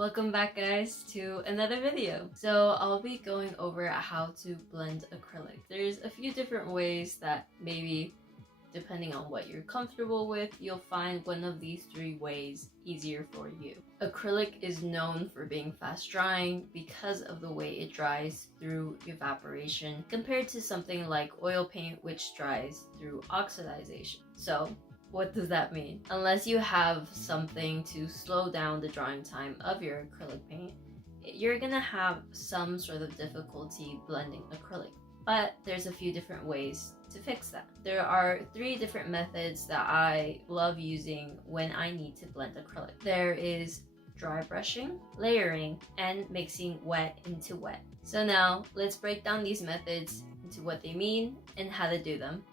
Welcome back guys to another video. So I'll be going over how to blend acrylic. There's a few different ways that maybe depending on what you're comfortable with, you'll find one of these three ways easier for you. Acrylic is known for being fast drying because of the way it dries through evaporation compared to something like oil paint which dries through oxidization. So what does that mean? Unless you have something to slow down the drying time of your acrylic paint, you're gonna have some sort of difficulty blending acrylic. But there's a few different ways to fix that. There are three different methods that I love using when I need to blend acrylic. There is dry brushing, layering, and mixing wet into wet. So now let's break down these methods into what they mean and how to do them.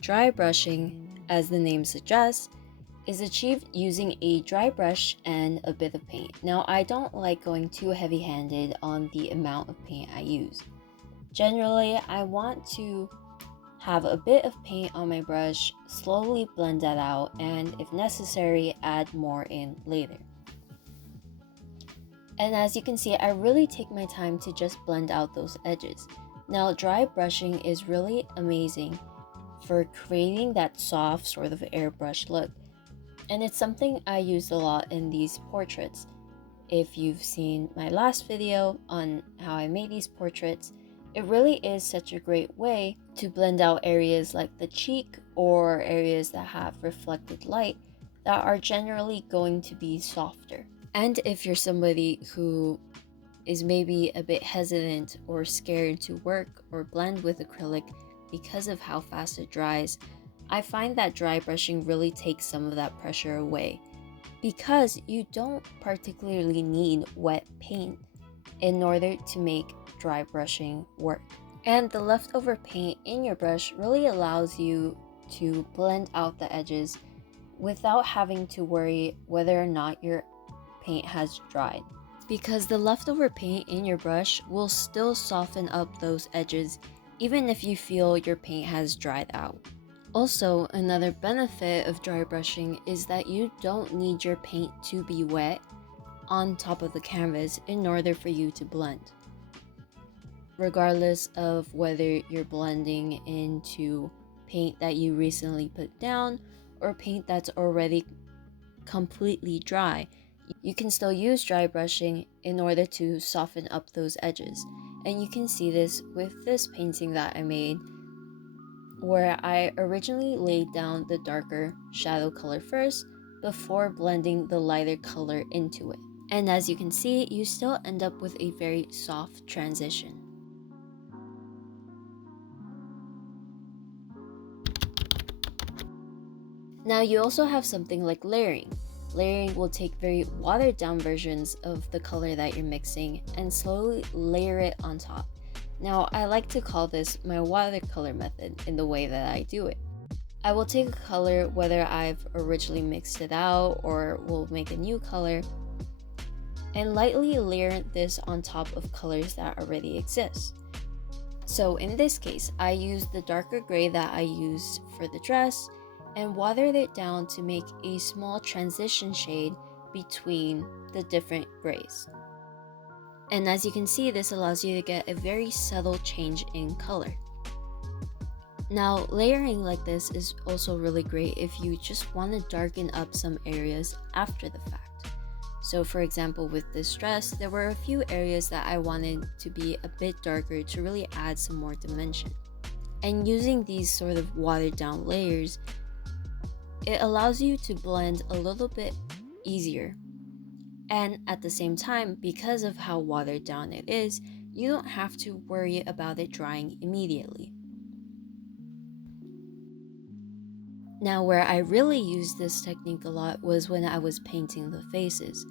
Dry brushing, as the name suggests, is achieved using a dry brush and a bit of paint. Now, I don't like going too heavy-handed on the amount of paint I use. Generally, I want to have a bit of paint on my brush, slowly blend that out, and if necessary, add more in later. And as you can see, I really take my time to just blend out those edges. Now, dry brushing is really amazing for creating that soft sort of airbrush look. And it's something I use a lot in these portraits. If you've seen my last video on how I made these portraits, it really is such a great way to blend out areas like the cheek or areas that have reflected light that are generally going to be softer. And if you're somebody who is maybe a bit hesitant or scared to work or blend with acrylic because of how fast it dries, I find that dry brushing really takes some of that pressure away because you don't particularly need wet paint in order to make dry brushing work. And the leftover paint in your brush really allows you to blend out the edges without having to worry whether or not your paint has dried, because the leftover paint in your brush will still soften up those edges even if you feel your paint has dried out. Also, another benefit of dry brushing is that you don't need your paint to be wet on top of the canvas in order for you to blend. Regardless of whether you're blending into paint that you recently put down or paint that's already completely dry, you can still use dry brushing in order to soften up those edges. And you can see this with this painting that I made, where I originally laid down the darker shadow color first before blending the lighter color into it. And as you can see, you still end up with a very soft transition. Now you also have something like layering. Layering will take very watered down versions of the color that you're mixing and slowly layer it on top. Now, I like to call this my watercolor method in the way that I do it. I will take a color, whether I've originally mixed it out or will make a new color, and lightly layer this on top of colors that already exist. So in this case, I used the darker gray that I used for the dress and watered it down to make a small transition shade between the different grays. And as you can see, this allows you to get a very subtle change in color. Now, layering like this is also really great if you just want to darken up some areas after the fact. So for example, with this dress, there were a few areas that I wanted to be a bit darker to really add some more dimension. And using these sort of watered down layers, it allows you to blend a little bit easier. And at the same time, because of how watered down it is, you don't have to worry about it drying immediately. Now, where I really used this technique a lot was when I was painting the faces.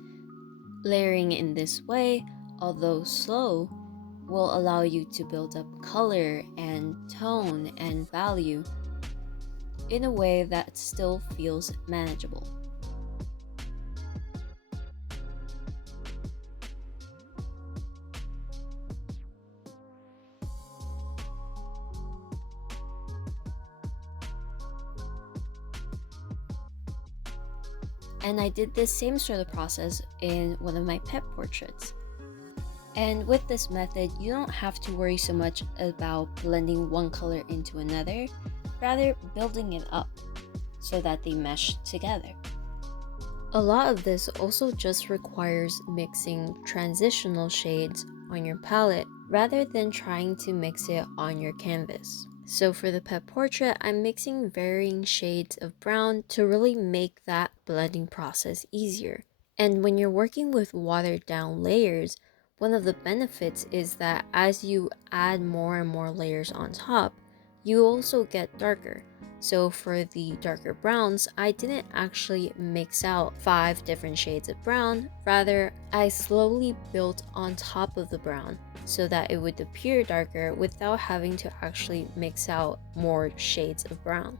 Layering in this way, although slow, will allow you to build up color and tone and value in a way that still feels manageable. And I did this same sort of process in one of my pet portraits. And with this method, you don't have to worry so much about blending one color into another, rather building it up so that they mesh together. A lot of this also just requires mixing transitional shades on your palette rather than trying to mix it on your canvas. So for the pet portrait, I'm mixing varying shades of brown to really make that blending process easier. And when you're working with watered down layers, one of the benefits is that as you add more and more layers on top, you also get darker. So for the darker browns, I didn't actually mix out 5 different shades of brown, rather I slowly built on top of the brown so that it would appear darker without having to actually mix out more shades of brown.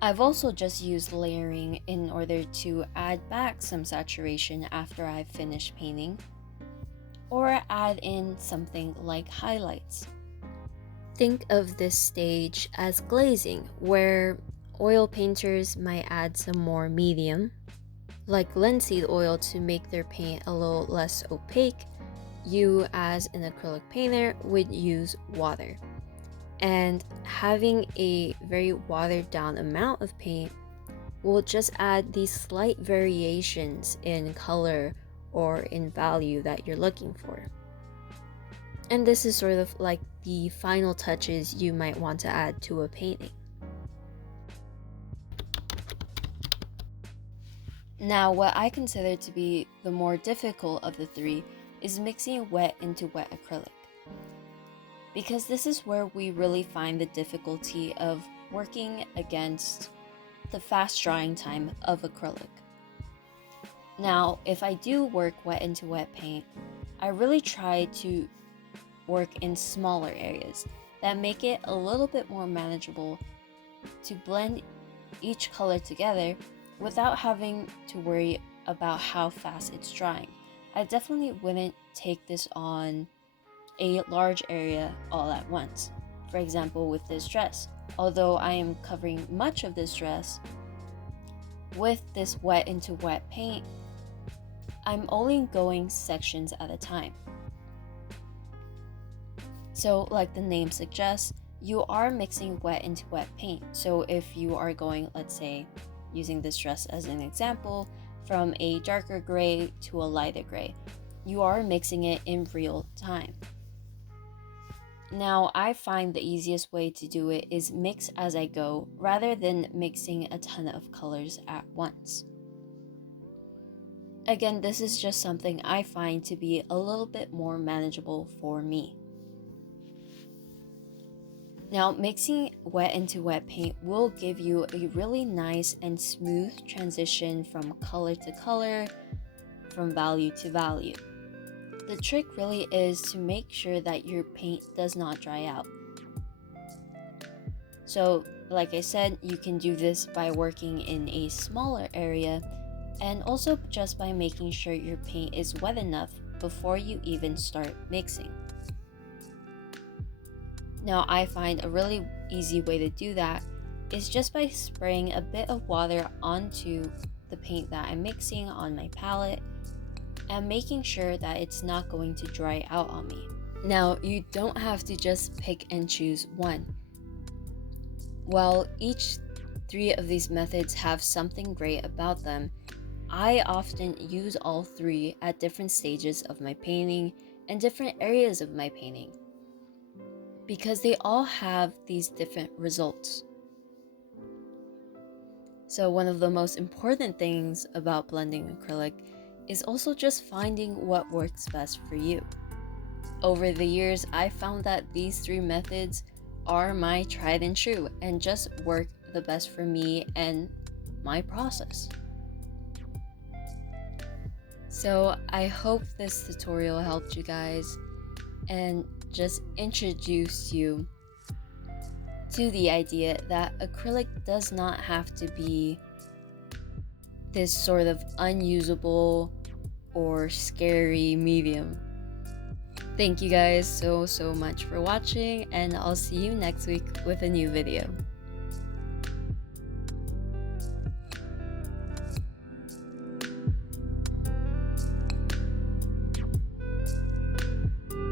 I've also just used layering in order to add back some saturation after I've finished painting, or add in something like highlights. Think of this stage as glazing, where oil painters might add some more medium, like linseed oil, to make their paint a little less opaque. You, as an acrylic painter, would use water. And having a very watered down amount of paint will just add these slight variations in color or in value that you're looking for. And this is sort of like the final touches you might want to add to a painting. Now, what I consider to be the more difficult of the three is mixing wet into wet acrylic, because this is where we really find the difficulty of working against the fast drying time of acrylic. Now, if I do work wet into wet paint, I really try to work in smaller areas that make it a little bit more manageable to blend each color together without having to worry about how fast it's drying. I definitely wouldn't take this on a large area all at once. For example, with this dress, although I am covering much of this dress with this wet into wet paint, I'm only going sections at a time. So like the name suggests, you are mixing wet into wet paint. So if you are going, let's say, using this dress as an example, from a darker gray to a lighter gray, you are mixing it in real time. Now, I find the easiest way to do it is mix as I go rather than mixing a ton of colors at once. Again, this is just something I find to be a little bit more manageable for me. Now, mixing wet into wet paint will give you a really nice and smooth transition from color to color, from value to value. The trick really is to make sure that your paint does not dry out. So, like I said, you can do this by working in a smaller area, and also just by making sure your paint is wet enough before you even start mixing. Now, I find a really easy way to do that is just by spraying a bit of water onto the paint that I'm mixing on my palette and making sure that it's not going to dry out on me. Now, you don't have to just pick and choose one. While each 3 of these methods have something great about them, I often use all 3 at different stages of my painting and different areas of my painting, because they all have these different results. So one of the most important things about blending acrylic is also just finding what works best for you. Over the years, I found that these 3 methods are my tried and true and just work the best for me and my process. So I hope this tutorial helped you guys and just introduced you to the idea that acrylic does not have to be this sort of unusable or scary medium. Thank you guys so much for watching, and I'll see you next week with a new video.